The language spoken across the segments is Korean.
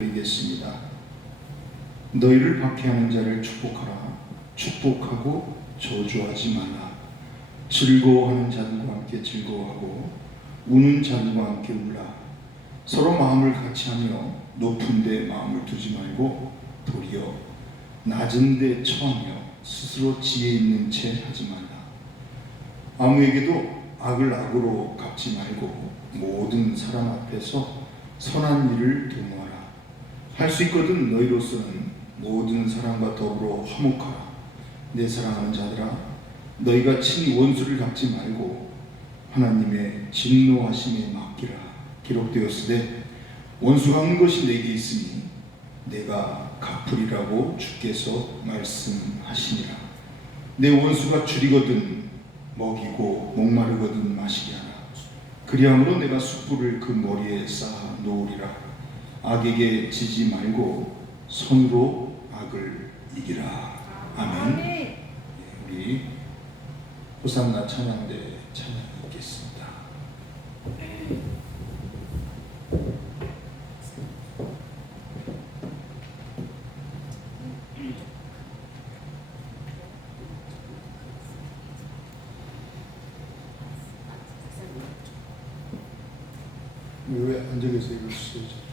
드리겠습니다. 너희를 박해하는 자를 축복하라. 축복하고 저주하지 마라. 즐거워하는 자들과 함께 즐거워하고 우는 자들과 함께 울라. 서로 마음을 같이하며 높은 데 마음을 두지 말고 도리어 낮은 데 처하며 스스로 지혜 있는 채 하지 말라. 아무에게도 악을 악으로 갚지 말고 모든 사람 앞에서 선한 일을 도모하라. 할 수 있거든 너희로서는 모든 사람과 더불어 화목하라. 내 사랑하는 자들아, 너희가 친히 원수를 갚지 말고 하나님의 진노하심에 맡기라. 기록되었으되 원수 갚는 것이 내게 있으니 내가 갚으리라고 주께서 말씀하시니라. 내 원수가 줄이거든 먹이고 목마르거든 마시게 하라. 그리함으로 내가 숯불을 그 머리에 쌓아 놓으리라. 악에게 지지 말고 선으로 악을 이기라. 아멘. 우리 호산나 찬양대 찬양 읽겠습니다. 왜 앉아 계세요? 읽으시죠.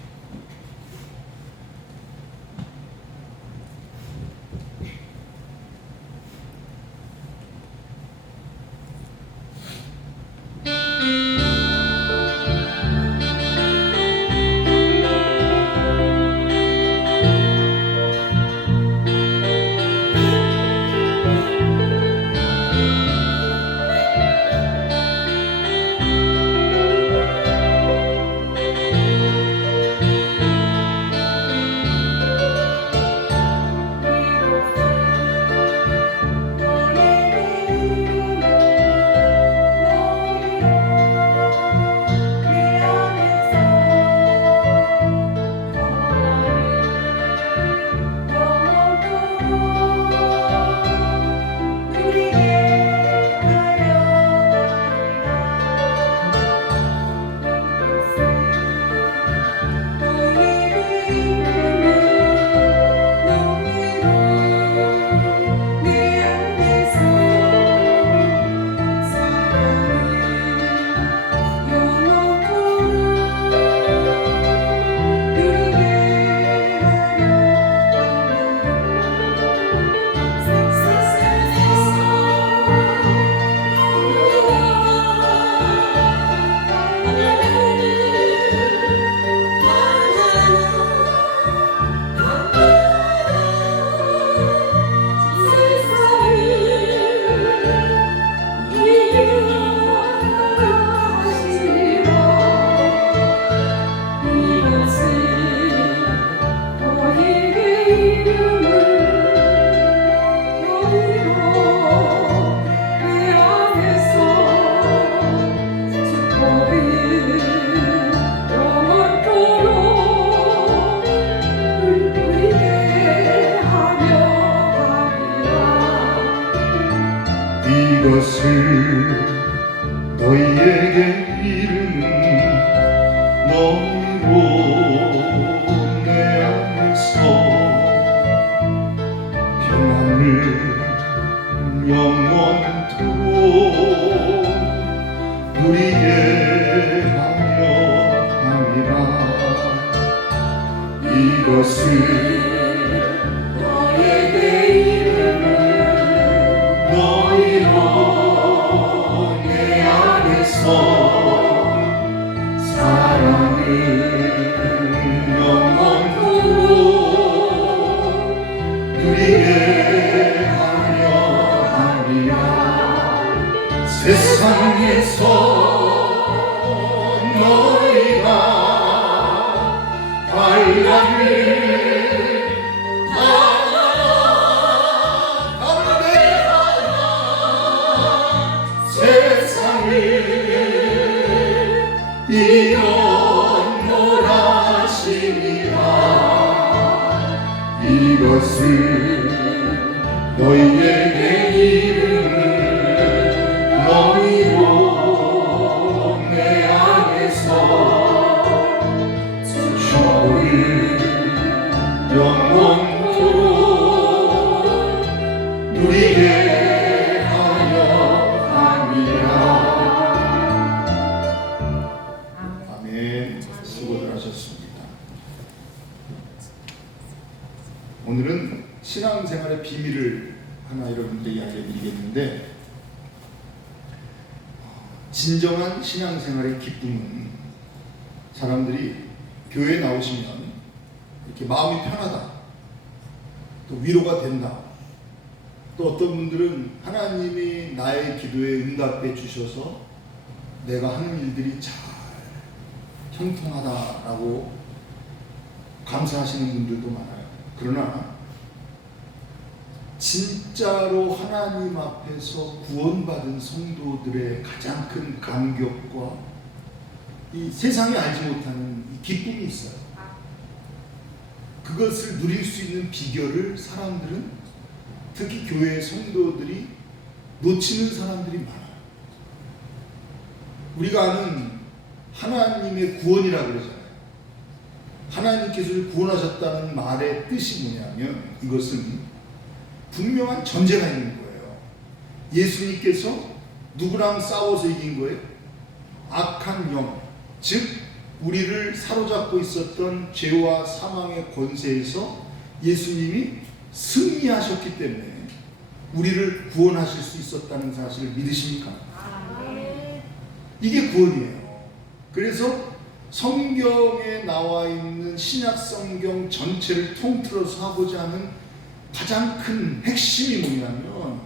이것을 너희에게 이르는 너희로 내 안에서 평안을 영원토록 누리게 하려 함이라. 이것을 세상에서 너희가 환난을 당하라. 세상을 이겨노라시니라. 이것을 너희에게 이르는 너희로 내 안에서 주를 오늘은 신앙생활의 비밀을 하나 여러분들에게 이야기해 드리겠는데, 진정한 신앙생활의 기쁨은 사람들이 교회에 나오시면 이렇게 마음이 편하다, 또 위로가 된다, 또 어떤 분들은 하나님이 나의 기도에 응답해 주셔서 내가 하는 일들이 잘 형통하다라고 감사하시는 분들도 많아요. 그러나 진짜로 하나님 앞에서 구원받은 성도들의 가장 큰 감격과 이 세상이 알지 못하는 이 기쁨이 있어요. 그것을 누릴 수 있는 비결을 사람들은, 특히 교회 성도들이 놓치는 사람들이 많아요. 우리가 아는 하나님의 구원이라고 그러잖아요. 하나님께서 구원하셨다는 말의 뜻이 뭐냐면, 이것은 분명한 전제가 있는 거예요. 예수님께서 누구랑 싸워서 이긴 거예요? 악한 영, 즉 우리를 사로잡고 있었던 죄와 사망의 권세에서 예수님이 승리하셨기 때문에 우리를 구원하실 수 있었다는 사실을 믿으십니까? 이게 구원이에요. 그래서 성경에 나와 있는 신약 성경 전체를 통틀어서 하고자 하는 가장 큰 핵심이 뭐냐면,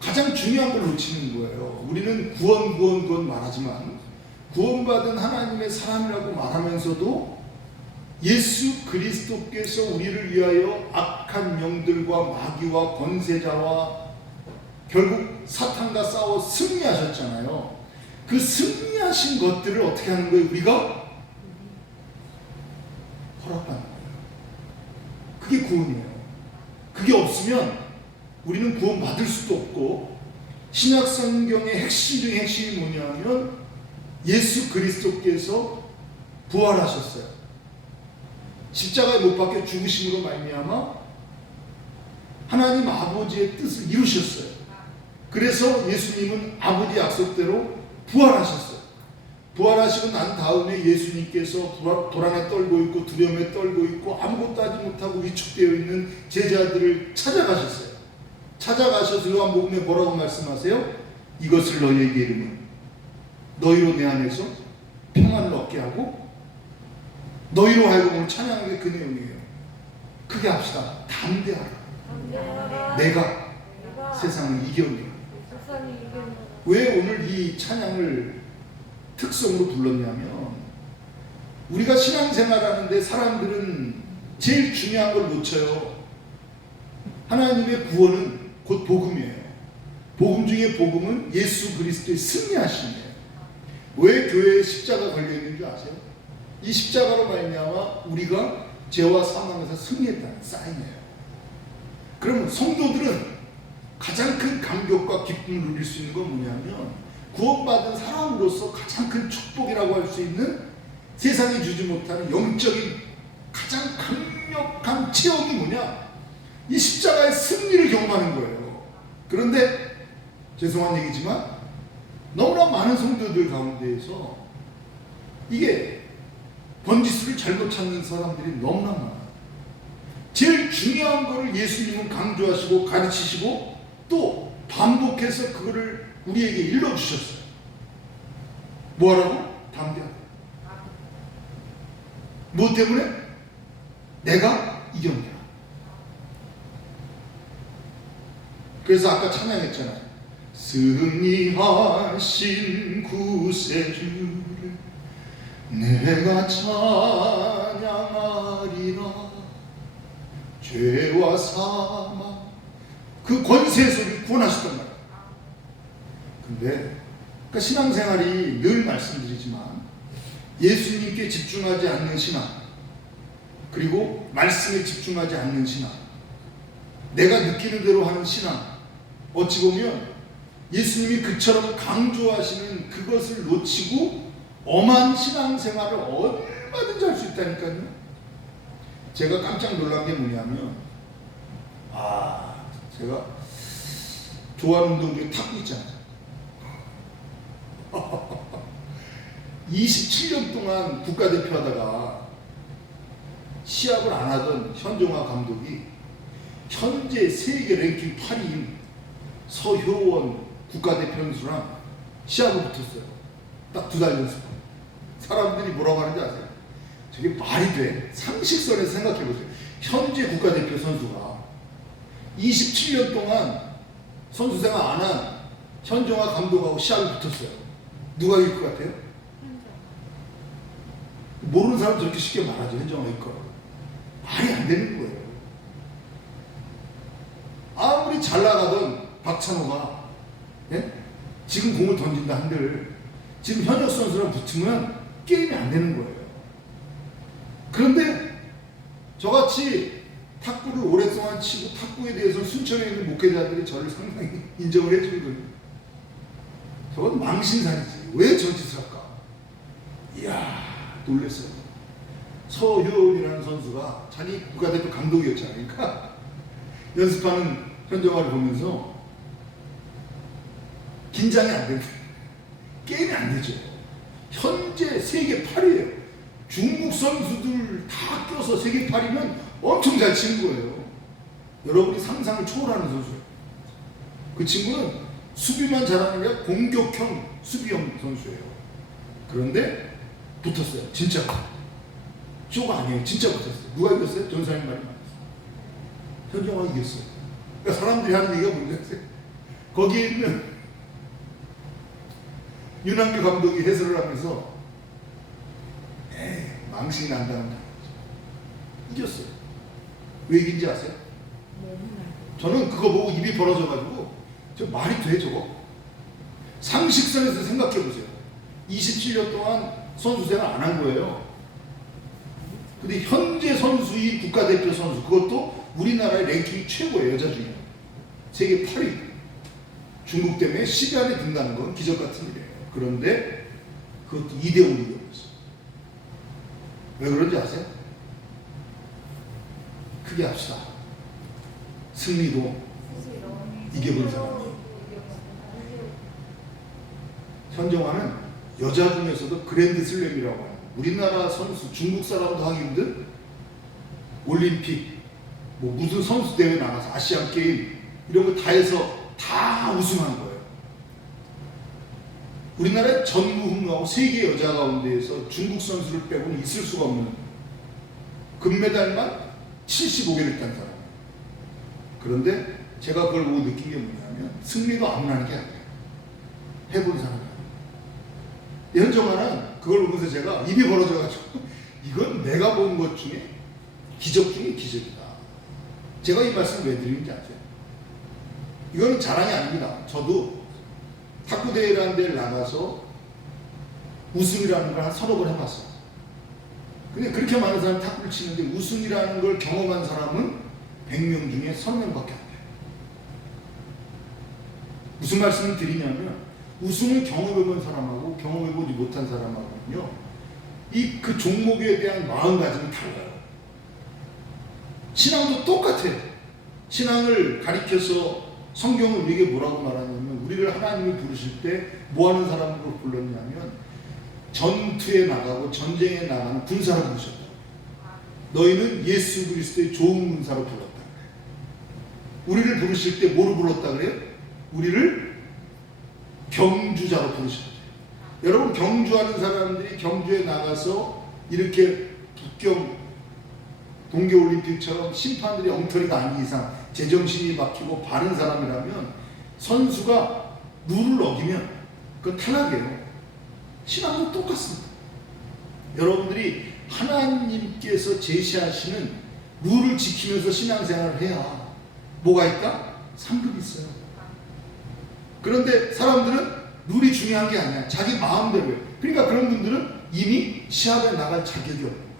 가장 중요한 걸 놓치는 거예요. 우리는 구원 말하지만 구원받은 하나님의 사람이라고 말하면서도 예수 그리스도께서 우리를 위하여 악한 영들과 마귀와 권세자와 결국 사탄과 싸워 승리하셨잖아요. 그 승리하신 것들을 어떻게 하는 거예요? 우리가 허락하는 거예요. 그게 구원이에요. 그게 없으면 우리는 구원받을 수도 없고, 신약 성경의 핵심 중에 핵심이 뭐냐면 예수 그리스도께서 부활하셨어요. 십자가에 못 박혀 죽으심으로 말미암아 하나님 아버지의 뜻을 이루셨어요. 그래서 예수님은 아버지 약속대로 부활하셨어요. 부활하시고 난 다음에 예수님께서 돌 안에 떨고 있고 두려움에 떨고 있고 아무것도 하지 못하고 위축되어 있는 제자들을 찾아가셨어요. 찾아가셔서 요한복음에 뭐라고 말씀하세요? 이것을 너희에게 이르면 너희로 내 안에서 평안을 얻게 하고 너희로 하여금 오늘 찬양하는 게 그 내용이에요. 크게 합시다. 담대하라. 내가 세상을 이겼노라. 왜 오늘 이 찬양을 특성으로 불렀냐면, 우리가 신앙생활하는데 사람들은 제일 중요한 걸 놓쳐요. 하나님의 구원은 곧 복음이에요. 복음 중에 복음은 예수 그리스도의 승리하심이에요. 왜 교회에 십자가 걸려있는 줄 아세요? 이 십자가로 말미암아 우리가 죄와 사망에서 승리했다는 사인이에요. 그러면 성도들은 가장 큰 감격과 기쁨을 누릴 수 있는 건 뭐냐면, 구원받은 사람으로서 가장 큰 축복이라고 할 수 있는 세상이 주지 못하는 영적인 가장 강력한 체험이 뭐냐? 이 십자가의 승리를 경험하는 거예요. 그런데 죄송한 얘기지만 너무나 많은 성도들 가운데에서 이게 번지수를 잘못 찾는 사람들이 너무나 많아요. 제일 중요한 거를 예수님은 강조하시고 가르치시고 또 반복해서 그거를 우리에게 일러주셨어요. 뭐라고? 담대하다. 뭐 때문에? 내가 이겼냐. 그래서 아까 찬양했잖아요. 승리하신 구세주를 내가 찬양하리라. 죄와 사망 그 권세에서 우리 구원하셨단 말이에요. 근데 그러니까 신앙생활이 늘 말씀드리지만 예수님께 집중하지 않는 신앙, 그리고 말씀에 집중하지 않는 신앙, 내가 느끼는 대로 하는 신앙, 어찌 보면 예수님이 그처럼 강조하시는 그것을 놓치고 엄한 신앙생활을 얼마든지 할 수 있다니까요. 제가 깜짝 놀란 게 뭐냐면, 제가 좋아하는 운동 중에 탁구 있잖아요. 27년 동안 국가대표 하다가 시합을 안 하던 현종화 감독이 현재 세계 랭킹 8위인 서효원 국가대표 선수랑 시합을 붙었어요. 딱 2달 연습. 사람들이 뭐라고 하는지 아세요? 저게 말이 돼? 상식선에서 생각해보세요. 현재 국가대표 선수가 27년 동안 선수 생활 안 한 현정화 감독하고 시합을 붙었어요. 누가 이길 것 같아요? 모르는 사람 저렇게 쉽게 말하죠. 현정화 이길 거라고. 말이 안 되는 거예요. 아무리 잘 나가던 박찬호가, 예? 지금 공을 던진다 한들 지금 현역 선수랑 붙으면 게임이 안 되는 거예요. 그런데 저같이 탁구를 오랫동안 치고 탁구에 대해서 순천에 있는 목회자들이 저를 상당히 인정을 해주거든요. 저건 망신살이지. 왜 저 짓을 할까? 이야, 놀랬어요. 서효원이라는 선수가 자기 국가대표 감독이었잖아요. 그러니까 연습하는 현정화를 보면서 긴장이 안 되고 게임이 안 되죠. 현재 세계 8위예요. 중국 선수들 다 껴서 세계 8위면 엄청 잘 치는 거예요. 여러분이 상상을 초월하는 선수예요. 그 친구는 수비만 잘하는 게 아니라 공격형 수비형 선수예요. 그런데 붙었어요. 진짜. 쇼가 아니에요. 진짜 붙었어요. 누가 이겼어요? 전사님 말이 많았어요. 현정화가 이겼어요. 그러니까 사람들이 하는 얘기가 뭔지 아세요? 거기에 있는 윤한규 감독이 해설을 하면서 망신이 난다는 거 이겼어요. 왜 이긴지 아세요? 저는 그거 보고 입이 벌어져가지고 저 말이 돼 저거? 상식선에서 생각해보세요. 27년 동안 선수 생활 안 한 거예요. 근데 현재 선수인 국가대표 선수, 그것도 우리나라의 랭킹 최고예요. 여자 중에 세계 8위. 중국 때문에 10위 안에 든다는 건 기적 같은 일이에요. 그런데 그것도 2대5로 이겨버렸어요. 왜 그런지 아세요? 크게 합시다. 승리도 이겨본 사람이에요. 현정화는 여자 중에서도 그랜드 슬램이라고 하는, 우리나라 선수, 중국 사람도 하기 힘든 올림픽, 뭐 무슨 선수 대회 나가서 아시안 게임 이런 거 다 해서 다 우승한 거예요. 우리나라의 전무후무하고 세계 여자 가운데에서 중국 선수를 빼고는 있을 수가 없는 금메달만 75개를 딴 사람. 그런데 제가 그걸 보고 느낀 게 뭐냐면 승리도 아무나 하는 게 아니에요. 해본 사람이에요. 현정화는 그걸 보면서 제가 입이 벌어져가지고 이건 내가 본 것 중에 기적 중에 기적이다. 제가 이 말씀을 왜 드리는지 아세요? 이거는 자랑이 아닙니다. 저도 탁구 대회라는 데를 나가서 우승이라는 걸 한 서너 번 해봤어요. 근데 그렇게 많은 사람이 탁구를 치는데 우승이라는 걸 경험한 사람은 100명 중에 30명밖에 안 돼요. 무슨 말씀을 드리냐면 우승을 경험해본 사람하고 경험해보지 못한 사람하고는요, 그 종목에 대한 마음가짐이 달라요. 신앙도 똑같아요. 신앙을 가리켜서 성경은 우리에게 뭐라고 말하냐면 우리를 하나님이 부르실 때 뭐하는 사람으로 불렀냐면 전투에 나가고 전쟁에 나가는 군사로 부르셨다. 너희는 예수 그리스도의 좋은 군사로 불렀다. 우리를 부르실 때 뭐로 불렀다 그래요? 우리를 경주자로 부르셨대요. 여러분, 경주하는 사람들이 경주에 나가서 이렇게 북경 동계올림픽처럼 심판들이 엉터리가 아닌 이상 제정신이 막히고 바른 사람이라면 선수가 룰을 어기면 그건 탈락이에요. 신앙도 똑같습니다. 여러분들이 하나님께서 제시하시는 룰을 지키면서 신앙생활을 해야 뭐가 있다? 상급이 있어요. 그런데 사람들은 룰이 중요한 게 아니야. 자기 마음대로예요. 그러니까 그런 분들은 이미 시합에 나갈 자격이 없는 거예요.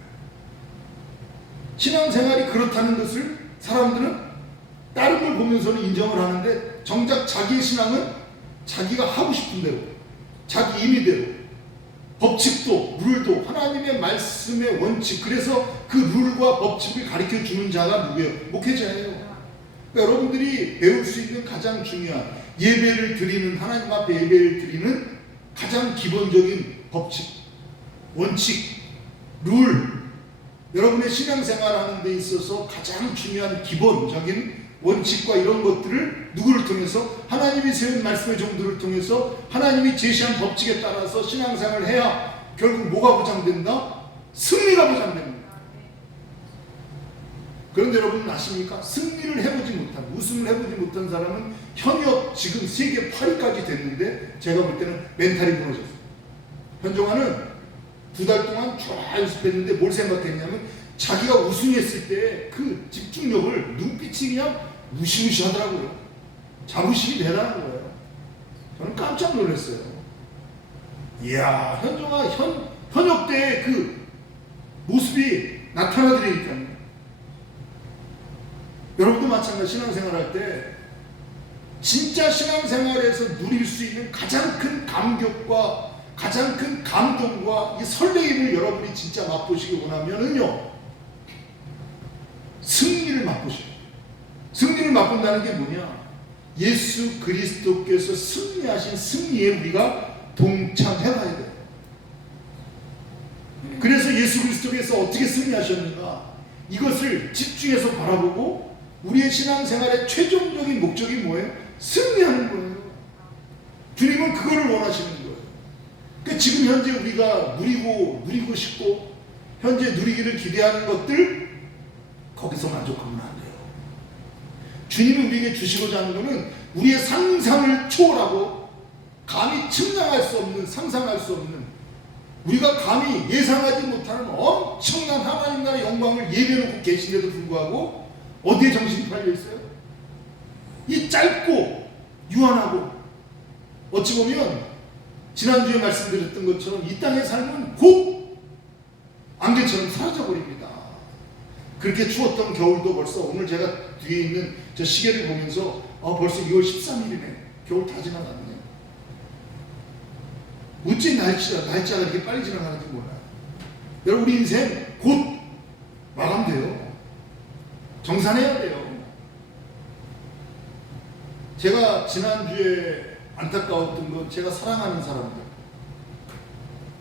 신앙생활이 그렇다는 것을 사람들은 다른 걸 보면서는 인정을 하는데 정작 자기의 신앙은 자기가 하고 싶은 대로, 자기 임의대로, 법칙도 룰도 하나님의 말씀의 원칙, 그래서 그 룰과 법칙을 가르쳐 주는 자가 누구예요? 목회자예요. 그러니까 여러분들이 배울 수 있는 가장 중요한 예배를 드리는, 하나님 앞에 예배를 드리는 가장 기본적인 법칙, 원칙, 룰, 여러분의 신앙생활 하는 데 있어서 가장 중요한 기본적인 원칙과 이런 것들을 누구를 통해서? 하나님이 세운 말씀의 종들을 통해서 하나님이 제시한 법칙에 따라서 신앙생활을 해야 결국 뭐가 보장된다? 승리가 보장됩니다. 그런데 여러분 아십니까? 승리를 해보지 못한, 우승을 해보지 못한 사람은 현역 지금 세계 8위까지 됐는데 제가 볼 때는 멘탈이 무너졌어요. 현종아는 2달 동안 쭉 연습했는데 뭘 생각했냐면 자기가 우승했을 때 그 집중력을 눈빛이 그냥 무시무시하더라고요. 자부심이 대단한 거예요. 저는 깜짝 놀랐어요. 이야, 현종아 현역 때의 그 모습이 나타나더라니까요. 여러분도 마찬가지 신앙생활 할 때 진짜 신앙생활에서 누릴 수 있는 가장 큰 감격과 가장 큰 감동과 이 설레임을 여러분이 진짜 맛보시기 원하면은요, 승리를 맛보셔요. 승리를 맛본다는 게 뭐냐? 예수 그리스도께서 승리하신 승리에 우리가 동참해봐야 돼요. 그래서 예수 그리스도께서 어떻게 승리하셨는가? 이것을 집중해서 바라보고 우리의 신앙생활의 최종적인 목적이 뭐예요? 승리하는 거예요. 주님은 그거를 원하시는 거예요. 그러니까 지금 현재 우리가 누리고 싶고 현재 누리기를 기대하는 것들, 거기서 만족하면 안 돼요. 주님이 우리에게 주시고자 하는 것은 우리의 상상을 초월하고 감히 측량할 수 없는, 상상할 수 없는, 우리가 감히 예상하지 못하는 엄청난 하나님 나라의 영광을 예배해놓고 계신데도 불구하고 어디에 정신이 팔려있어요? 이 짧고 유한하고, 어찌 보면 지난주에 말씀드렸던 것처럼 이 땅의 삶은 곧 안개처럼 사라져버립니다. 그렇게 추웠던 겨울도 벌써, 오늘 제가 뒤에 있는 저 시계를 보면서 벌써 2월 13일이네. 겨울 다 지나갔네. 어째 날짜가 이렇게 빨리 지나가는지 몰라요. 여러분, 우리 인생 곧 마감돼요. 정산해야 돼요. 제가 지난주에 안타까웠던 건 제가 사랑하는 사람들,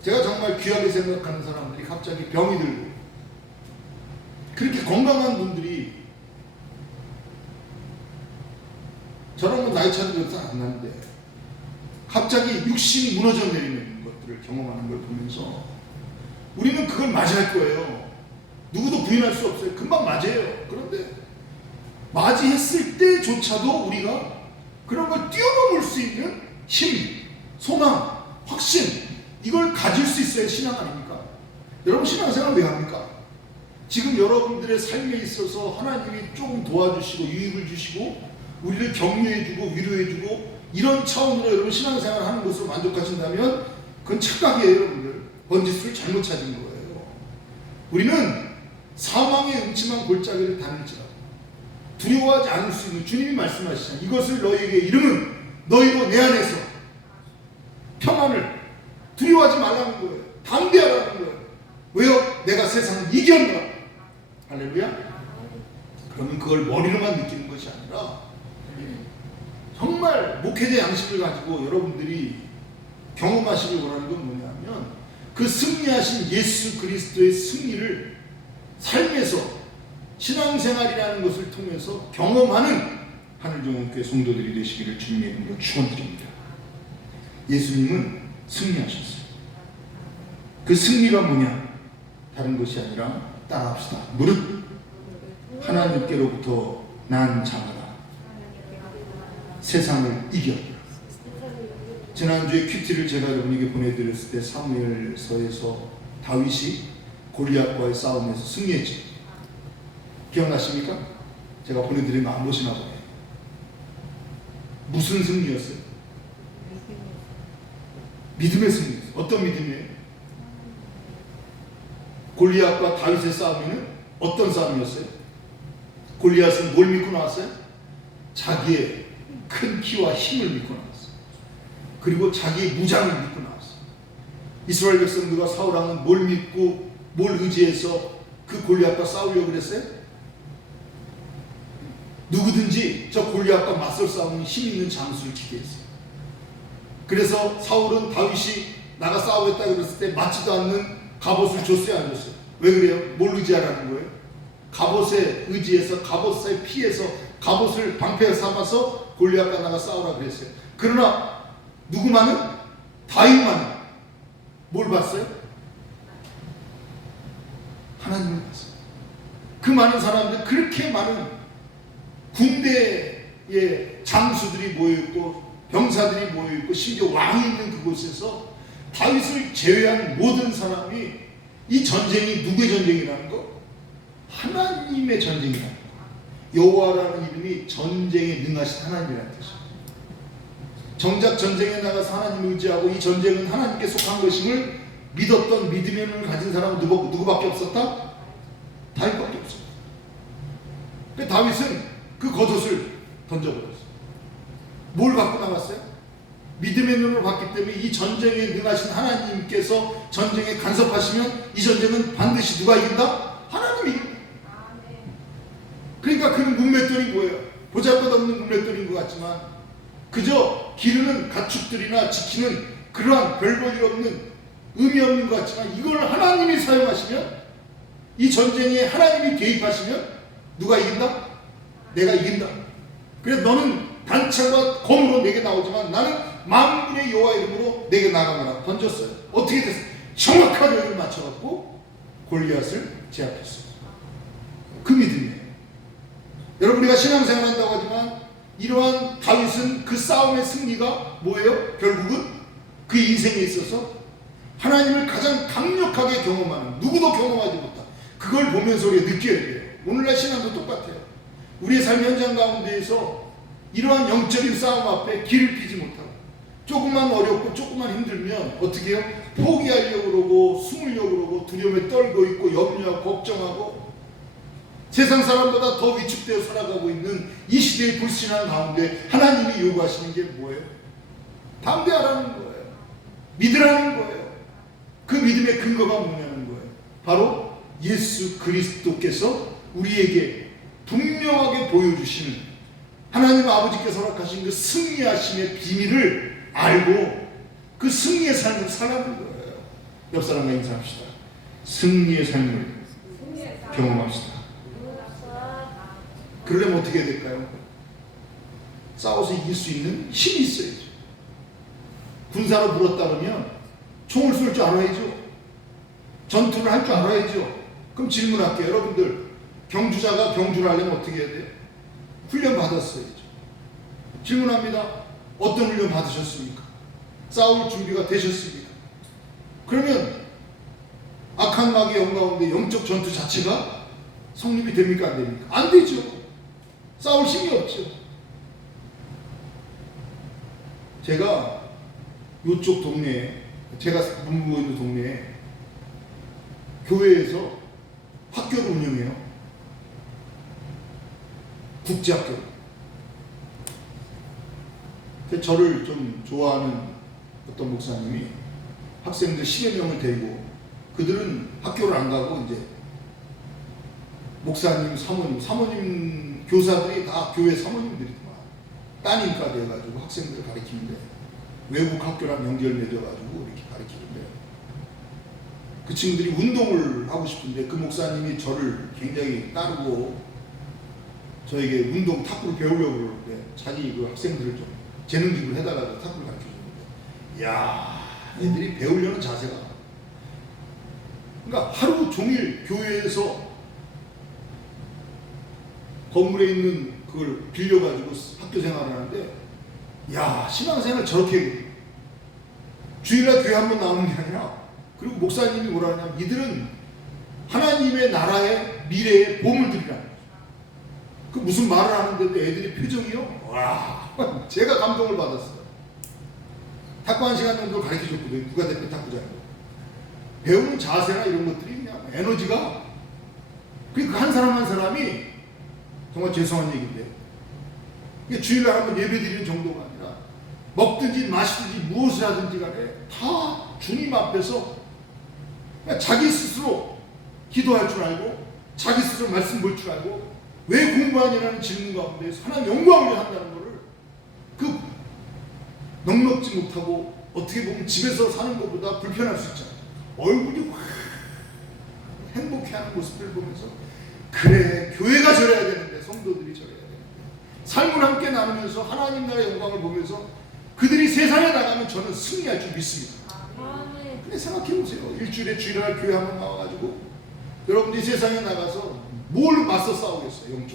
제가 정말 귀하게 생각하는 사람들이 갑자기 병이 들고, 그렇게 건강한 분들이, 저런 나이 차는 몇 살 안 나는데 갑자기 육신이 무너져 내리는 것들을 경험하는 걸 보면서 우리는 그걸 맞이할 거예요. 누구도 부인할 수 없어요. 금방 맞이해요. 그런데 맞이했을 때조차도 우리가 그런 걸 뛰어넘을 수 있는 힘, 소망, 확신, 이걸 가질 수 있어야 신앙 아닙니까? 여러분, 신앙생활 왜 합니까? 지금 여러분들의 삶에 있어서 하나님이 조금 도와주시고 유익을 주시고 우리를 격려해주고 위로해주고 이런 차원으로 여러분 신앙생활 하는 것으로 만족하신다면 그건 착각이에요. 여러분들 번지수를 잘못 찾은 거예요. 우리는 사망의 음침한 골짜기를 다닐지라도 두려워하지 않을 수 있는, 주님이 말씀하시잖아요. 이것을 너희에게 이름은 너희도 내 안에서 평안을, 두려워하지 말라는 거예요. 담대하라는 거예요. 왜요? 내가 세상을 이겼노라. 할렐루야. 그러면 그걸 머리로만 느끼는 것이 아니라 정말 목회자 양식을 가지고 여러분들이 경험하시길 원하는 건 뭐냐면 그 승리하신 예수 그리스도의 승리를 삶에서 신앙생활이라는 것을 통해서 경험하는 하늘정원교회 성도들이 되시기를 주님의 이름으로 축원드립니다. 예수님은 승리하셨어요. 그 승리가 뭐냐? 다른 것이 아니라 따라합시다. 무릇 하나님께로부터 난 자마다 세상을 이겼다. 지난주에 큐티를 제가 여러분에게 보내드렸을 때 사무엘서에서 다윗이 골리앗과의 싸움에서 승리했죠. 기억나십니까? 제가 보내드린 거 안 보시나 보네요. 무슨 승리였어요? 믿음의 승리였어요. 어떤 믿음이에요? 골리앗과 다윗의 싸움에는 어떤 싸움이었어요? 골리앗은 뭘 믿고 나왔어요? 자기의 큰 키와 힘을 믿고 나왔어요. 그리고 자기의 무장을 믿고 나왔어요. 이스라엘 백성들과 사울왕은 뭘 믿고 뭘 의지해서 그 골리앗과 싸우려고 그랬어요? 누구든지 저 골리앗과 맞설 싸우는 힘 있는 장수를 기대했어요. 그래서 사울은 다윗이 나가 싸우겠다 그랬을 때 맞지도 않는 갑옷을 줬어요, 안 줬어요? 왜 그래요? 뭘 의지하라는 거예요? 갑옷에 의지해서 갑옷에 피해서 갑옷을 방패에 삼아서 골리앗과 나가 싸우라 그랬어요. 그러나 누구만은? 다윗만은 뭘 봤어요? 하나님을 봤어요. 그 많은 사람들, 그렇게 많은 군대의 장수들이 모여있고 병사들이 모여있고 심지어 왕이 있는 그곳에서 다윗을 제외한 모든 사람이 이 전쟁이 누구의 전쟁이라는 거? 하나님의 전쟁이라는 거. 여호와라는 이름이 전쟁에 능하신 하나님이라는 뜻이에요. 정작 전쟁에 나가서 하나님을 의지하고 이 전쟁은 하나님께 속한 것임을 믿었던 믿음의 눈을 가진 사람은 누구밖에 없었다? 다윗밖에 없었다. 다윗은 그 겉옷을 던져버렸어요. 뭘 갖고 나갔어요? 믿음의 눈을 봤기 때문에 이 전쟁에 능하신 하나님께서 전쟁에 간섭하시면 이 전쟁은 반드시 누가 이긴다? 하나님이 이긴다. 그러니까 그는 문맷돌이 뭐예요? 보잘것없는 문맷돌인 것 같지만 그저 기르는 가축들이나 지키는 그러한 별볼일 없는 의미 없는 것 같지만 이걸 하나님이 사용하시면, 이 전쟁에 하나님이 개입하시면 누가 이긴다? 내가 이긴다. 그래서 너는 단창과 검으로 내게 나오지만 나는 만군의 여호와 이름으로 내게 나가거라. 던졌어요. 어떻게 됐어요? 정확하게 여기를 맞춰갖고 골리앗을 제압했어요. 그 믿음이에요. 여러분, 우리가 신앙생활 한다고 하지만 이러한 다윗은 그 싸움의 승리가 뭐예요? 결국은 그 인생에 있어서 하나님을 가장 강력하게 경험하는, 누구도 경험하지 못한 그걸 보면서 우리가 느껴야 돼요. 오늘날 신앙도 똑같아요. 우리의 삶 현장 가운데에서 이러한 영적인 싸움 앞에 길을 피지 못하고 조금만 어렵고 조금만 힘들면 어떻게 해요? 포기하려고 그러고 숨으려고 그러고 두려움에 떨고 있고 염려하고 걱정하고 세상 사람보다 더 위축되어 살아가고 있는 이 시대의 불신앙 가운데 하나님이 요구하시는 게 뭐예요? 담대하라는 거예요. 믿으라는 거예요. 그 믿음의 근거가 뭐냐는 거예요. 바로 예수 그리스도께서 우리에게 분명하게 보여주시는 하나님 아버지께서 허락하신 그 승리하심의 비밀을 알고 그 승리의 삶을 살아가는 거예요. 옆 사람과 인사합시다. 승리의 삶을 경험합시다. 그러려면 어떻게 해야 될까요? 싸워서 이길 수 있는 힘이 있어야죠. 군사로 물었다 그러면 총을 쏠 줄 알아야죠. 전투를 할 줄 알아야죠. 그럼 질문할게요. 여러분들, 경주자가 경주를 하려면 어떻게 해야 돼요? 훈련 받았어야죠. 질문합니다. 어떤 훈련 받으셨습니까? 싸울 준비가 되셨습니까? 그러면 악한 마귀의 영가운데 영적 전투 자체가 성립이 됩니까? 안 됩니까? 안 되죠. 싸울 힘이 없죠. 제가 이쪽 동네에, 제가 문무고 있는 동네에 교회에서 학교를 운영해요. 국제학교. 저를 좀 좋아하는 어떤 목사님이 학생들 10여 명을 데리고, 그들은 학교를 안 가고 이제 목사님, 사모님 교사들이 다 교회 사모님들이더만 따님까지 해가지고 학생들을 가르치는데, 외국 학교랑 연결 맺어가지고 이렇게 가르치는데, 그 친구들이 운동을 하고 싶은데 그 목사님이 저를 굉장히 따르고 저에게 운동 탁구를 배우려고 그러는데 자기 그 학생들을 좀 재능 기부를 해달라고 탁구를 가르쳐주는데, 이야, 애들이 배우려는 자세가, 그러니까 하루 종일 교회에서 건물에 있는 그걸 빌려가지고 학교 생활을 하는데, 야, 신앙생활 저렇게 해. 주일날 교회 한번 나오는 게 아니라, 그리고 목사님이 뭐라 하냐면 이들은 하나님의 나라의 미래의 보물들이라는 거죠. 그 무슨 말을 하는데도 애들이 표정이요, 와, 제가 감동을 받았어요. 탁구 한 시간 정도 가르쳐줬거든요. 누가 대표 탁구장이고. 배우는 자세나 이런 것들이 그냥 에너지가, 그러니까 한 사람 한 사람이, 정말 죄송한 얘기인데, 이게 주일날 한번 예배 드리는 정도가 아니라 먹든지 마시든지 무엇을 하든지 간에 다 주님 앞에서 자기 스스로 기도할 줄 알고 자기 스스로 말씀 볼 줄 알고 왜 공부하냐는 질문 가운데서 하나님 영광을 한다는 것을 그 넉넉지 못하고 어떻게 보면 집에서 사는 것보다 불편할 수 있잖아요. 얼굴이 확 행복해하는 모습을 보면서, 그래, 교회가 저래야 되는데, 성도들이 저래야 되는데, 삶을 함께 나누면서 하나님 나라의 영광을 보면서 그들이 세상에 나가면 저는 승리할 줄 믿습니다. 근데 생각해보세요. 일주일에 주일날 교회 한번 나와가지고 여러분들이 세상에 나가서 뭘 맞서 싸우겠어요?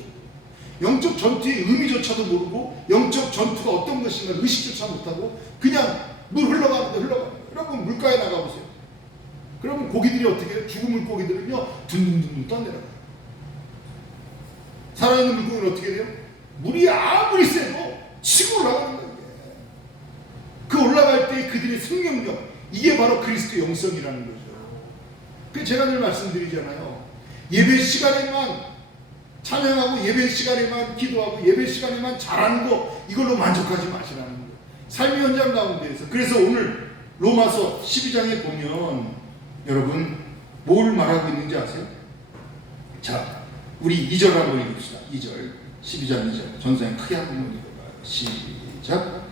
영적 전투의 의미조차도 모르고 영적 전투가 어떤 것인가 의식조차 못하고 그냥 물 흘러가는 거. 여러분 물가에 나가보세요. 그러면 고기들이 어떻게 해요? 죽은 물고기들은요 둥둥둥 떠내려가요. 살아있는 물고기는 어떻게 돼요? 물이 아무리 세도 치고 올라가는 거예요. 그 올라갈 때 그들의 생명력, 이게 바로 그리스도 영성이라는 거죠. 그래서 제가 늘 말씀드리잖아요. 예배 시간에만 찬양하고 예배 시간에만 기도하고 예배 시간에만 잘하는 거 이걸로 만족하지 마시라는 거예요. 삶의 현장 가운데에서. 그래서 오늘 로마서 12장에 보면 여러분 뭘 말하고 있는지 아세요? 자, 우리 2절 한번 읽읍시다. 2절 12장 2절 전사님 크게 한번 읽어봐요. 시작.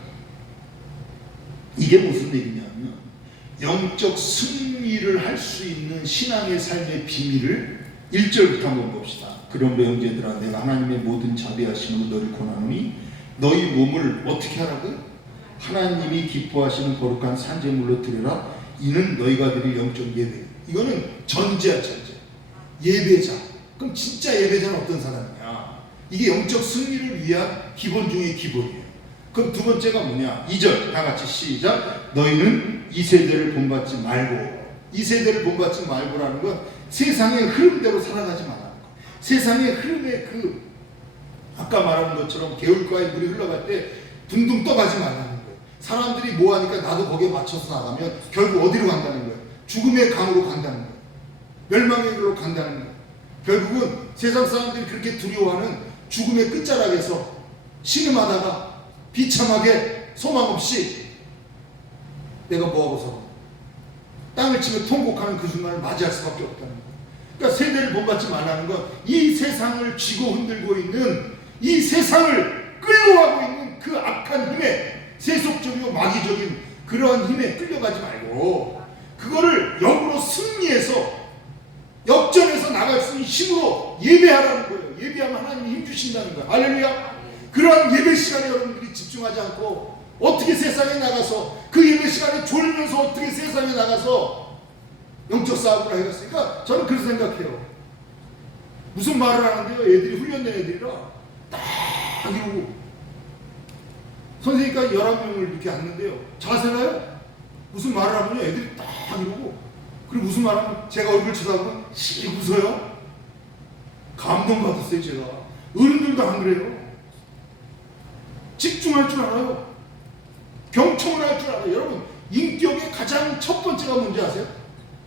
이게 무슨 얘기냐면 영적 승리를 할 수 있는 신앙의 삶의 비밀을 1절부터 한번 봅시다. 그러므로 형제들아 내가 하나님의 모든 자비하심으로 너를 권하노니 너희 몸을 어떻게 하라고요? 하나님이 기뻐하시는 거룩한 산제물로 드려라. 이는 너희가 드릴 영적 예배. 이거는 전제야, 전제. 예배자. 그럼 진짜 예배자는 어떤 사람이냐? 이게 영적 승리를 위한 기본 중의 기본이에요. 그럼 두 번째가 뭐냐? 2절 다 같이 시작. 너희는 이 세대를 본받지 말고. 이 세대를 본받지 말고라는 건 세상의 흐름대로 살아가지 말라는 거. 세상의 흐름에 아까 말한 것처럼 개울가에 물이 흘러갈 때 둥둥 떠가지 말라는 거예요. 사람들이 뭐 하니까 나도 거기에 맞춰서 나가면 결국 어디로 간다는 거예요? 죽음의 강으로 간다는 거예요. 멸망의 길로 간다는 거예요. 결국은 세상 사람들이 그렇게 두려워하는 죽음의 끝자락에서 신음하다가 비참하게 소망 없이 내가 뭐하고 살아? 땅을 치며 통곡하는 그 순간을 맞이할 수밖에 없다는 거예요. 그러니까 세대를 본받지 말라는 건 이 세상을 쥐고 흔들고 있는 이 세상을 끌고 가고 있는 그 악한 힘에 세속적이고 마귀적인 그러한 힘에 끌려가지 말고 그거를 역으로 승리해서 역전해서 나갈 수 있는 힘으로 예배하라는 거예요. 예배하면 하나님이 힘 주신다는 거예요. 할렐루야. 그러한 예배 시간에 여러분들이 집중하지 않고 어떻게 세상에 나가서 그 예배 시간에 졸면서 어떻게 세상에 나가서 영적 싸움을 하겠습니까? 저는 그렇게 생각해요. 무슨 말을 하는데요? 애들이 훈련된 애들이라 딱 이러고 선생님까지 11명을 이렇게 앉는데요. 자세가요? 무슨 말을 하면요 애들이 딱 이러고 그리고 무슨 말하면 제가 얼굴 쳐다보면 씩 웃어요. 감동받았어요. 제가 어른들도 안 그래요. 집중할 줄 알아요. 경청을 할 줄 알아요. 여러분 인격의 가장 첫 번째가 뭔지 아세요?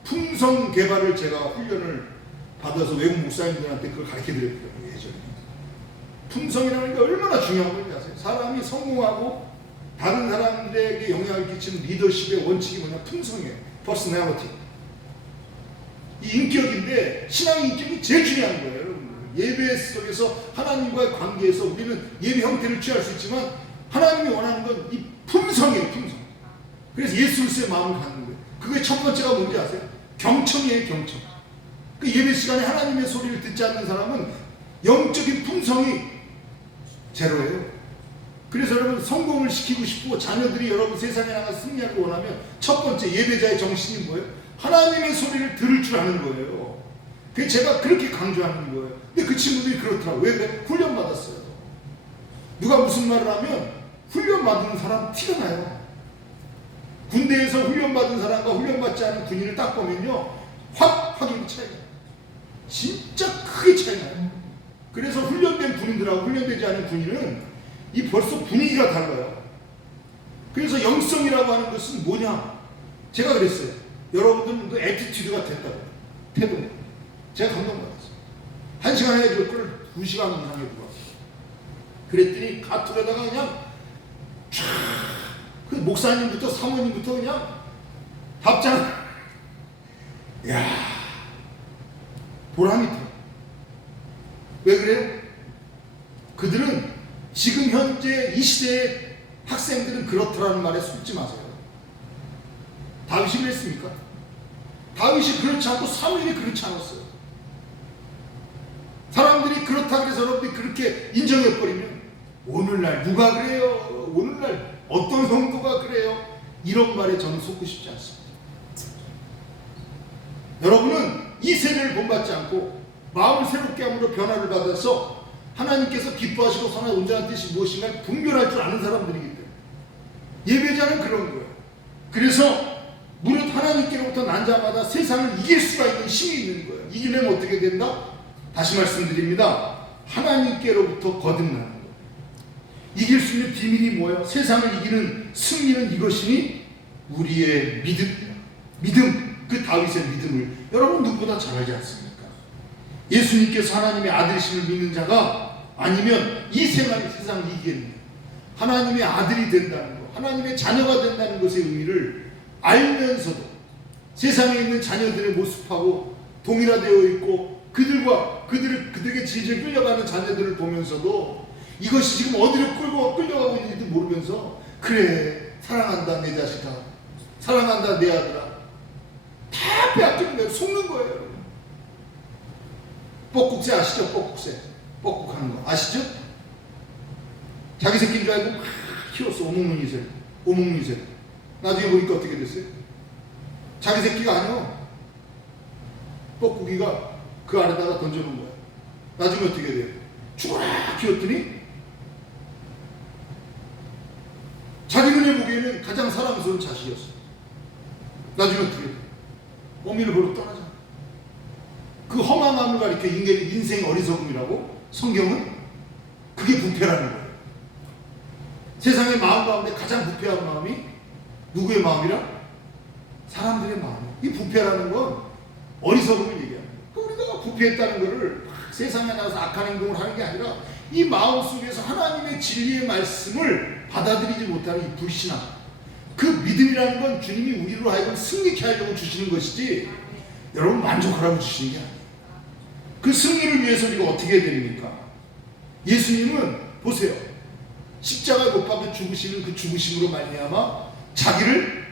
품성 개발을 제가 훈련을 받아서 외국 목사님들한테 그걸 가르쳐드렸거든요. 예전에 품성이라는 게 얼마나 중요한 건지 아세요? 사람이 성공하고 다른 사람들에게 영향을 끼치는 리더십의 원칙이 뭐냐? 품성이에요. 퍼스널리티. 이 인격인데 신앙의 인격이 제일 중요한 거예요. 여러분. 예배 속에서 하나님과의 관계에서 우리는 예배 형태를 취할 수 있지만 하나님이 원하는 건 이 품성이에요. 품성. 그래서 예수 그리스도의 마음을 갖는 거예요. 그게 첫 번째가 뭔지 아세요? 경청이에요. 경청. 그 예배 시간에 하나님의 소리를 듣지 않는 사람은 영적인 품성이 제로예요. 그래서 여러분 성공을 시키고 싶고 자녀들이 여러분 세상에 나가서 승리하기 원하면 첫 번째 예배자의 정신이 뭐예요? 하나님의 소리를 들을 줄 아는 거예요. 그게 제가 그렇게 강조하는 거예요. 근데 그 친구들이 그렇더라고요. 왜 그래? 훈련받았어요. 누가 무슨 말을 하면 훈련받은 사람 티가 나요. 군대에서 훈련받은 사람과 훈련받지 않은 군인을 딱 보면요 확연히 차이가 나요. 진짜 크게 차이 나요. 그래서 훈련된 군인들하고 훈련되지 않은 군인은 이 벌써 분위기가 달라요. 그래서 영성이라고 하는 것은 뭐냐? 제가 그랬어요. 여러분들은 그 애티튜드가 됐다고. 태도. 제가 감동받았어요. 1시간 해야 될 걸 2시간 이상 해보고 그랬더니 가투에다가 그냥 쫙 그 목사님부터 사모님부터 그냥 답장. 야 보람이 들어. 왜 그래요? 그들은 지금 현재 이 시대의 학생들은 그렇더라는 말에 속지 마세요. 다윗이 그랬습니까? 다윗이 그렇지 않고 사무엘이 그렇지 않았어요. 사람들이 그렇다 그래서 여러분들이 그렇게 인정해버리면 오늘날 누가 그래요? 오늘날 어떤 성도가 그래요? 이런 말에 저는 속고 싶지 않습니다. 여러분은 이 세대를 본받지 않고 마음을 새롭게 함으로 변화를 받아서 하나님께서 기뻐하시고 선한 온전한 뜻이 무엇인가 분별할 줄 아는 사람들이기 때문에 예배자는 그런 거예요. 그래서 무릇 하나님께로부터 난 자마다 세상을 이길 수가 있는 힘이 있는 거예요. 이기려면 어떻게 된다? 다시 말씀드립니다. 하나님께로부터 거듭나는 거예요. 이길 수 있는 비밀이 뭐예요? 세상을 이기는 승리는 이것이니 우리의 믿음, 그 다윗의 믿음을 여러분 누구보다 잘 알지 않습니까? 예수님께서 하나님의 아들이심을 믿는 자가 아니면 이 세상을 이기겠느냐? 하나님의 아들이 된다는 것, 하나님의 자녀가 된다는 것의 의미를 알면서도 세상에 있는 자녀들의 모습하고 동일화되어 있고 그들에게 질질 끌려가는 자녀들을 보면서도 이것이 지금 어디로 끌려가고 있는지도 모르면서 그래 사랑한다 내 자식아, 사랑한다 내 아들아, 다 빼앗기는 거예요. 속는 거예요. 뻑국새 아시죠? 뻑국하는 거 아시죠? 자기 새끼인 줄 알고 막 키웠어. 오목리새. 나중에 보니까 어떻게 됐어요? 자기 새끼가 아니요. 뻑국이가 그 안에다가 던져놓은 거야. 나중에 어떻게 돼요? 죽어라 키웠더니 자기 눈에 보기에는 가장 사랑스러운 자식이었어. 나중에 어떻게 돼요? 어미를 버리고 떠나잖아. 그 허망함을 가리켜 인생의 어리석음이라고 성경은 그게 부패라는 거예요. 세상의 마음 가운데 가장 부패한 마음이 누구의 마음이라? 사람들의 마음이에요. 이 부패라는 건 어리석음을 얘기합니다. 우리가 부패했다는 것을 세상에 나가서 악한 행동을 하는 게 아니라 이 마음 속에서 하나님의 진리의 말씀을 받아들이지 못하는 이 불신앙, 그 믿음이라는 건 주님이 우리로 하여금 승리케 하려고 주시는 것이지 여러분 만족하라고 주시는 게 아니에요. 그 승리를 위해서 우리가 어떻게 해야 됩니까? 예수님은 보세요. 십자가에 못 박혀 죽으시는 그 죽으심으로 말미암아 자기를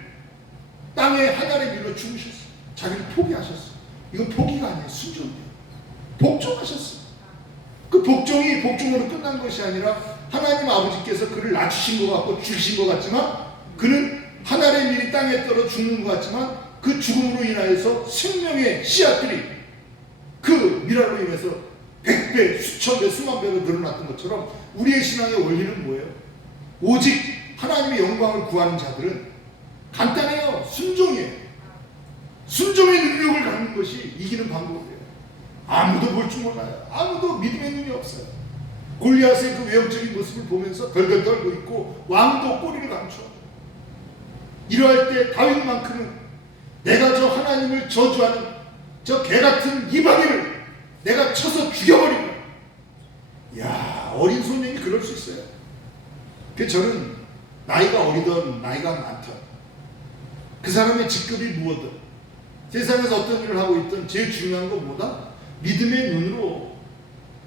땅에 하늘에 밀어 죽으셨어요. 자기를 포기하셨어요. 이건 포기가 아니에요. 순종이에요. 복종하셨어요. 그 복종으로 끝난 것이 아니라 하나님 아버지께서 그를 낮추신 것 같고 죽이신 것 같지만 그는 하늘의 밀이 땅에 떨어 죽는 것 같지만 그 죽음으로 인하여서 생명의 씨앗들이 그 밀화로 인해서 100배, 수천 배, 수만 배로 늘어났던 것처럼 우리의 신앙의 원리는 뭐예요? 오직 하나님의 영광을 구하는 자들은 간단해요. 순종이에요. 순종의 능력을 갖는 것이 이기는 방법이에요. 아무도 볼 줄 몰라요. 아무도 믿음의 눈이 없어요. 골리앗의 그 외형적인 모습을 보면서 덜덜 떨고 있고 왕도 꼬리를 감춰. 이러할 때 다윗만큼은 내가 저 하나님을 저주하는 저 개같은 이방인을 내가 쳐서 죽여버리고. 야, 어린 소년이 그럴 수 있어요. 그래서 저는 나이가 어리던 나이가 많던 그 사람의 직급이 무엇든 세상에서 어떤 일을 하고 있든 제일 중요한 건 뭐다? 믿음의 눈으로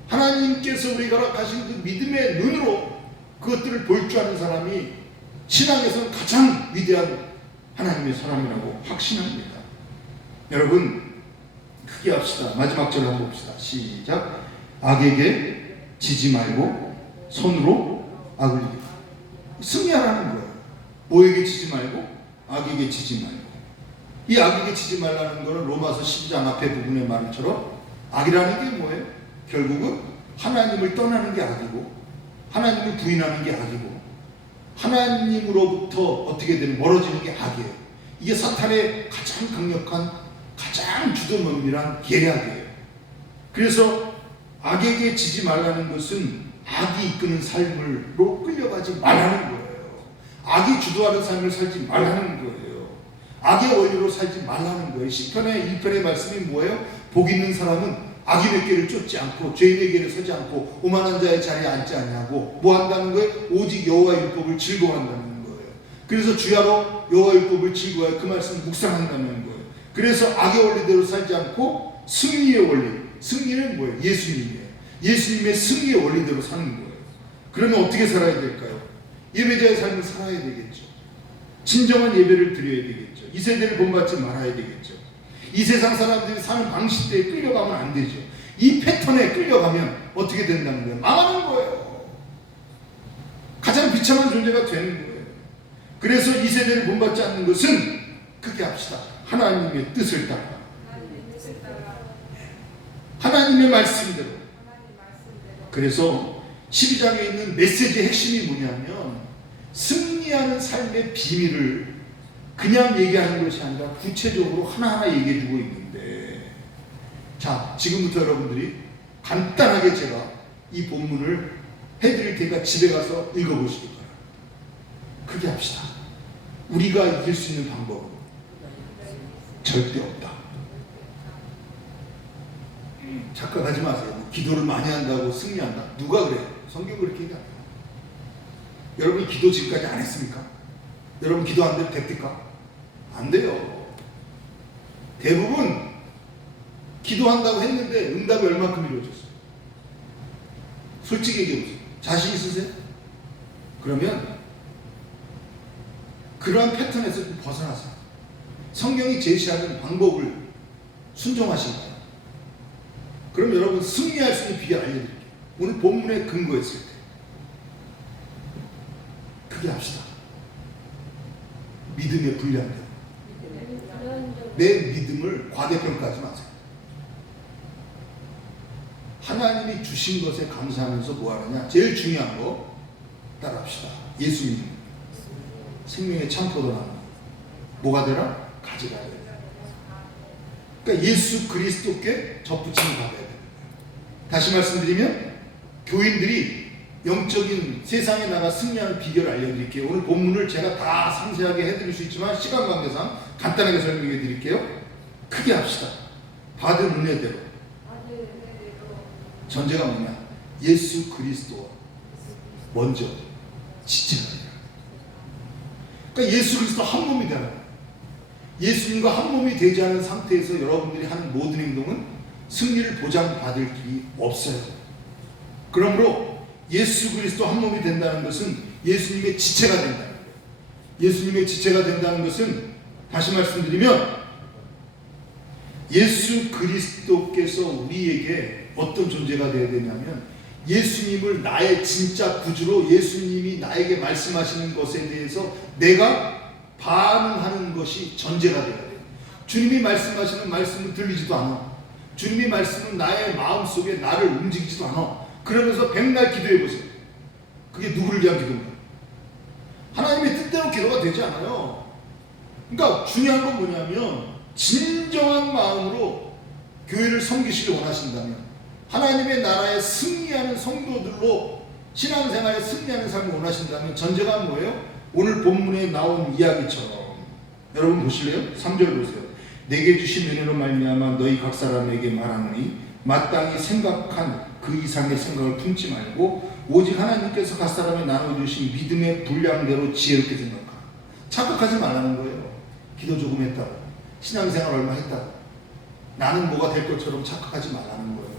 하나님께서 우리가 허락하신 그 믿음의 눈으로 그것들을 볼 줄 아는 사람이 신앙에서는 가장 위대한 하나님의 사람이라고 확신합니다. 여러분 크게 합시다. 마지막 절 한번 봅시다. 시작. 악에게 지지 말고 손으로 악을 이기라. 승리하라는 거예요. 뭐에게 지지 말고? 악에게 지지 말고. 이 악에게 지지 말라는 거는 로마서 12장 앞에 부분의 말처럼 악이라는 게 뭐예요? 결국은 하나님을 떠나는 게 악이고 하나님을 부인하는 게 악이고 하나님으로부터 어떻게 되는 멀어지는 게 악이에요. 이게 사탄의 가장 강력한 가장 주도면밀한 계략이에요. 그래서 악에게 지지 말라는 것은 악이 이끄는 삶으로 끌려가지 말라는 거예요. 악이 주도하는 삶을 살지 말라는 거예요. 악의 원리로 살지 말라는 거예요. 시편의 1편의 말씀이 뭐예요? 복 있는 사람은 악인의 길을 쫓지 않고 죄인의 길에 서지 않고 오만한 자의 자리에 앉지 않냐고 뭐 한다는 거예요? 오직 여호와의 율법을 즐거워한다는 거예요. 그래서 주야로 여호와의 율법을 즐거워해 그 말씀을 묵상한다는 거예요. 그래서 악의 원리대로 살지 않고 승리의 원리, 승리는 뭐예요? 예수님이에요. 예수님의 승리의 원리대로 사는 거예요. 그러면 어떻게 살아야 될까요? 예배자의 삶을 살아야 되겠죠. 진정한 예배를 드려야 되겠죠. 이 세대를 본받지 말아야 되겠죠. 이 세상 사람들이 사는 방식대에 끌려가면 안 되죠. 이 패턴에 끌려가면 어떻게 된다는 거예요? 망하는 거예요. 비참한 존재가 되는 거예요. 그래서 이 세대를 본받지 않는 것은 크게 합시다. 하나님의 뜻을 따라, 하나님의 말씀대로. 그래서 12장에 있는 메시지의 핵심이 뭐냐면 승리하는 삶의 비밀을 그냥 얘기하는 것이 아니라 구체적으로 하나하나 얘기해 주고 있는데, 자, 지금부터 여러분들이 간단하게 제가 이 본문을 해드릴 테니까 집에 가서 읽어보시기 바랍니다. 크게 합시다. 우리가 이길 수 있는 방법은 절대 없다. 착각하지 마세요. 기도를 많이 한다고 승리한다. 누가 그래요? 성경이 그렇게 얘기합니다. 여러분이 기도 지금까지 안 했습니까? 여러분 기도 안 돼도 됩니까? 안 돼요. 대부분 기도한다고 했는데 응답이 얼마큼 이루어졌어요? 솔직히 얘기해보세요. 자신 있으세요? 그러면 그러한 패턴에서 좀 벗어나세요. 성경이 제시하는 방법을 순종하시나요? 그럼 여러분 승리할 수 있는 비결 알려드릴게요. 오늘 본문에 근거했을 때 크게 합시다. 믿음의 분량대로. 내 믿음을 과대평가하지 마세요. 하나님이 주신 것에 감사하면서 뭐 하느냐? 제일 중요한 거 따라합시다. 예수님 생명의 참포도 나는 뭐가 되라? 가지가 되라. 그러니까 예수 그리스도께 접붙임을 받아야 돼요. 다시 말씀드리면 교인들이 영적인 세상에 나가 승리하는 비결을 알려드릴게요. 오늘 본문을 제가 다 상세하게 해드릴 수 있지만 시간 관계상 간단하게 설명해 드릴게요. 크게 합시다. 받은 은혜대로. 전제가 뭐냐? 예수 그리스도와 먼저 지체가 되라. 그러니까 예수 그리스도 한 몸이 되라. 예수님과 한 몸이 되지 않은 상태에서 여러분들이 하는 모든 행동은 승리를 보장받을 길이 없어요. 그러므로 예수 그리스도 한 몸이 된다는 것은 예수님의 지체가 된다는 거예요. 예수님의 지체가 된다는 것은 다시 말씀드리면 예수 그리스도께서 우리에게 어떤 존재가 되어야 되냐면 예수님을 나의 진짜 구주로 예수님이 나에게 말씀하시는 것에 대해서 내가 반응하는 것이 전제가 되어야 돼요. 주님이 말씀하시는 말씀은 들리지도 않아. 주님이 말씀은 나의 마음속에 나를 움직이지도 않아. 그러면서 백날 기도해 보세요. 그게 누구를 위한 기도인가요? 하나님의 뜻대로 기도가 되지 않아요. 그러니까 중요한 건 뭐냐면 진정한 마음으로 교회를 섬기시길 원하신다면, 하나님의 나라에 승리하는 성도들로 신앙생활에 승리하는 삶을 원하신다면 전제가 뭐예요? 오늘 본문에 나온 이야기처럼 여러분 보실래요? 3절 보세요. 내게 주신 은혜로 말미암아 너희 각 사람에게 말하노니 마땅히 생각한 그 이상의 생각을 품지 말고 오직 하나님께서 각 사람에 나눠주신 믿음의 분량대로 지혜롭게 생각하라. 착각하지 말라는 거예요. 기도 조금 했다고, 신앙생활 얼마 했다고 나는 뭐가 될 것처럼 착각하지 말라는 거예요.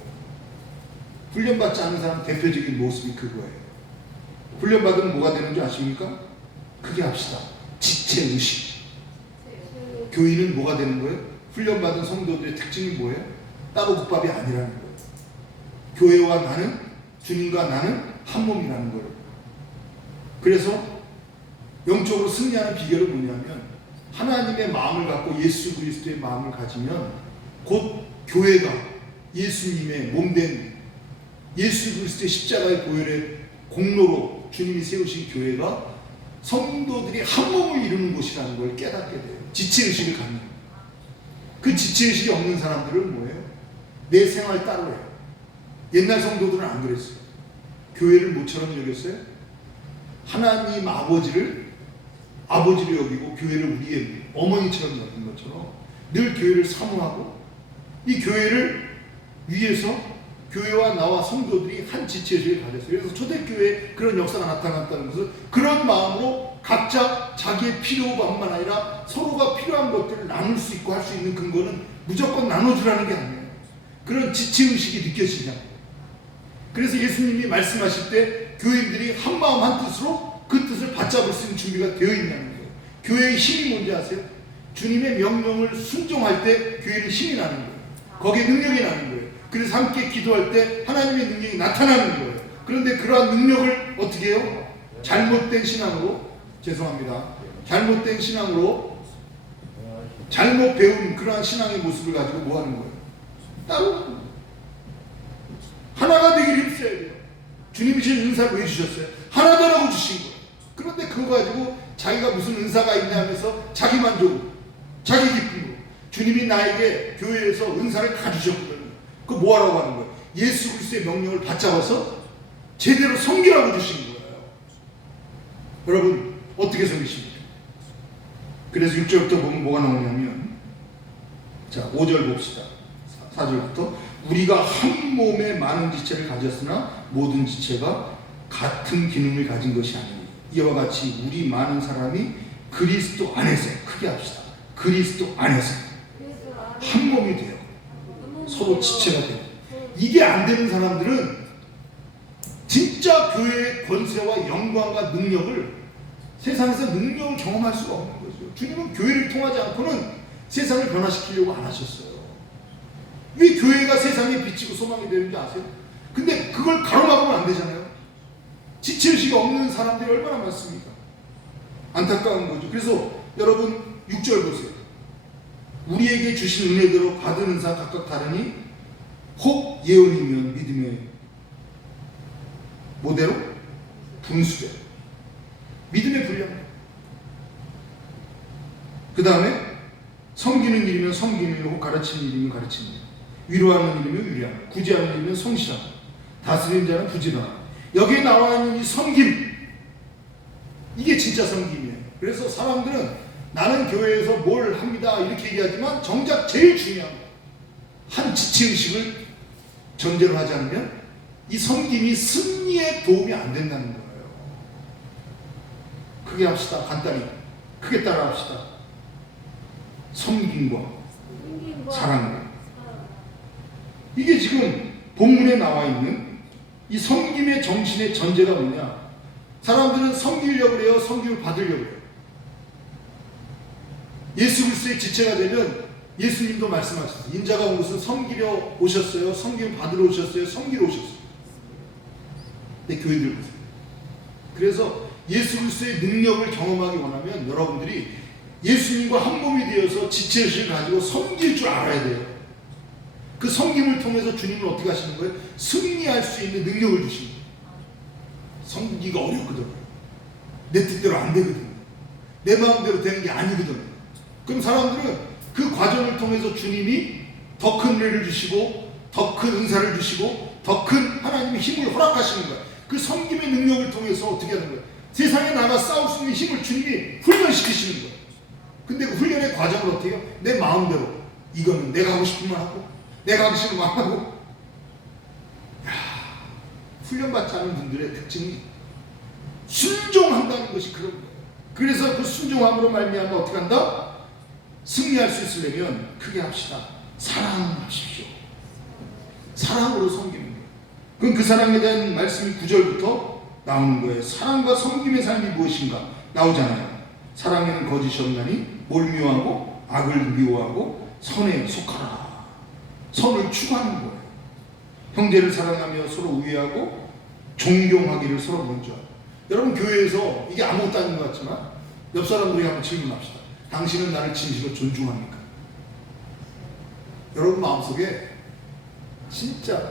훈련받지 않은 사람 대표적인 모습이 그거예요. 훈련받으면 뭐가 되는 줄 아십니까? 크게 합시다. 지체의식. 교인은 뭐가 되는 거예요? 훈련받은 성도들의 특징이 뭐예요? 따로 국밥이 아니라는 거예요. 교회와 나는, 주님과 나는 한 몸이라는 거예요. 그래서 영적으로 승리하는 비결은 뭐냐면 하나님의 마음을 갖고 예수 그리스도의 마음을 가지면 곧 교회가 예수님의 몸된 예수 그리스도의 십자가의 보혈의 공로로 주님이 세우신 교회가 성도들이 한 몸을 이루는 곳이라는 걸 깨닫게 돼요. 지체의식을 갖는 거예요. 그 지체의식이 없는 사람들은 뭐예요? 내 생활 따로 해요. 옛날 성도들은 안 그랬어요. 교회를 뭐처럼 여겼어요? 하나님 아버지를 아버지로 여기고 교회를 우리의 어머니처럼 여긴 것처럼 늘 교회를 사모하고 이 교회를 위해서 교회와 나와 성도들이 한 지체의식을 가졌어요. 그래서 초대교회에 그런 역사가 나타났다는 것은 그런 마음으로 각자 자기의 필요만만 아니라 서로가 필요한 것들을 나눌 수 있고 할 수 있는 근거는 무조건 나눠주라는 게 아니에요. 그런 지체의식이 느껴지냐. 그래서 예수님이 말씀하실 때 교인들이 한 마음 한 뜻으로 그 뜻을 받잡을 수 있는 준비가 되어 있다는 거예요. 교회의 힘이 뭔지 아세요? 주님의 명령을 순종할 때 교회는 힘이 나는 거예요. 거기에 능력이 나는 거예요. 그래서 함께 기도할 때 하나님의 능력이 나타나는 거예요. 그런데 그러한 능력을 어떻게 해요? 잘못된 신앙으로, 죄송합니다, 잘못된 신앙으로 잘못 배운 그러한 신앙의 모습을 가지고 뭐 하는 거예요? 따로 하나가 되기를 힘써야 돼요. 주님이 주신 은사를 왜 주셨어요? 하나 되라고 주신 거예요. 그런데 그거 가지고 자기가 무슨 은사가 있냐 하면서 자기 만족, 자기 기쁨으로 주님이 나에게 교회에서 은사를 다 주셨거든요. 그거 뭐 하라고 하는 거예요? 예수 그리스도의 명령을 받잡아서 제대로 섬기라고 주신 거예요. 여러분 어떻게 섬기십니까? 그래서 6절부터 보면 뭐가 나오냐면, 자 5절 봅시다. 4절부터 우리가 한 몸에 많은 지체를 가졌으나 모든 지체가 같은 기능을 가진 것이 아니니 이와 같이 우리 많은 사람이 그리스도 안에서, 크게 합시다, 그리스도 안에서 한 몸이 돼요. 서로 지체가 돼요. 이게 안 되는 사람들은 진짜 교회의 권세와 영광과 능력을, 세상에서 능력을 경험할 수가 없는 거죠. 주님은 교회를 통하지 않고는 세상을 변화시키려고 안 하셨어요. 왜 교회가 세상에 비치고 소망이 되는지 아세요? 근데 그걸 가로막으면 안 되잖아요. 지체의식이 없는 사람들이 얼마나 많습니까? 안타까운 거죠. 그래서 여러분 6절 보세요. 우리에게 주신 은혜대로 받은 은사 각각 다르니 혹 예언이면 믿음의 뭐대로? 분수대로. 믿음의 분량. 그 다음에 섬기는 일이면 섬기는 일, 혹 가르치는 일이면 가르치는 일, 위로하는 일이면 위로하는, 구제하는 일이면 성실하는, 다스리는 자는 부지런함. 여기에 나와 있는 이 섬김, 이게 진짜 섬김이에요. 그래서 사람들은 나는 교회에서 뭘 합니다 이렇게 얘기하지만 정작 제일 중요한 거, 한 지체의식을 전제로 하지 않으면 이 섬김이 승리에 도움이 안 된다는 거예요. 크게 합시다. 간단히 크게 따라 합시다. 섬김과 사랑과. 이게 지금 본문에 나와 있는 이 섬김의 정신의 전제가 뭐냐? 사람들은 섬기려고 해요. 섬김을 받으려고 해요. 예수 그리스도의 지체가 되면 예수님도 말씀하셨어요. 인자가 온 것은 섬기려 오셨어요? 섬김을 받으러 오셨어요? 섬기러 오셨어요? 내 교회들 보세요. 그래서 예수 그리스도의 능력을 경험하기 원하면 여러분들이 예수님과 한 몸이 되어서 지체의식을 가지고 섬길 줄 알아야 돼요. 그 섬김을 통해서 주님은 어떻게 하시는 거예요? 승리할 수 있는 능력을 주시는 거예요. 섬기기가 어렵거든요. 내 뜻대로 안 되거든요. 내 마음대로 되는 게 아니거든요. 그럼 사람들은 그 과정을 통해서 주님이 더 큰 은혜를 주시고 더 큰 은사를 주시고 더 큰 하나님의 힘을 허락하시는 거예요. 그 섬김의 능력을 통해서 어떻게 하는 거예요? 세상에 나가 싸울 수 있는 힘을 주님이 훈련시키시는 거예요. 근데 그 훈련의 과정을 어떻게 해요? 내 마음대로, 이거는 내가 하고 싶은 말 하고 내가 하고 싶은 말 하고. 훈련받지 않은 분들의 특징이 순종한다는 것이 그런 거예요. 그래서 그 순종함으로 말미암아 어떻게 한다? 승리할 수 있으려면 크게 합시다. 사랑하십시오. 사랑으로 섬기는 거예요. 그럼 그 사랑에 대한 말씀이 9절부터 나오는 거예요. 사랑과 섬김의 삶이 무엇인가 나오잖아요. 사랑에는 거짓이 없나니 몰미워하고 악을 미워하고 선에 속하라. 선을 추구하는 거예요. 형제를 사랑하며 서로 우애하고 존경하기를 서로 먼저 하고. 여러분 교회에서 이게 아무것도 아닌 것 같지만 옆 사람들에게 한번 질문합시다. 당신은 나를 진실로 존중합니까? 여러분 마음속에 진짜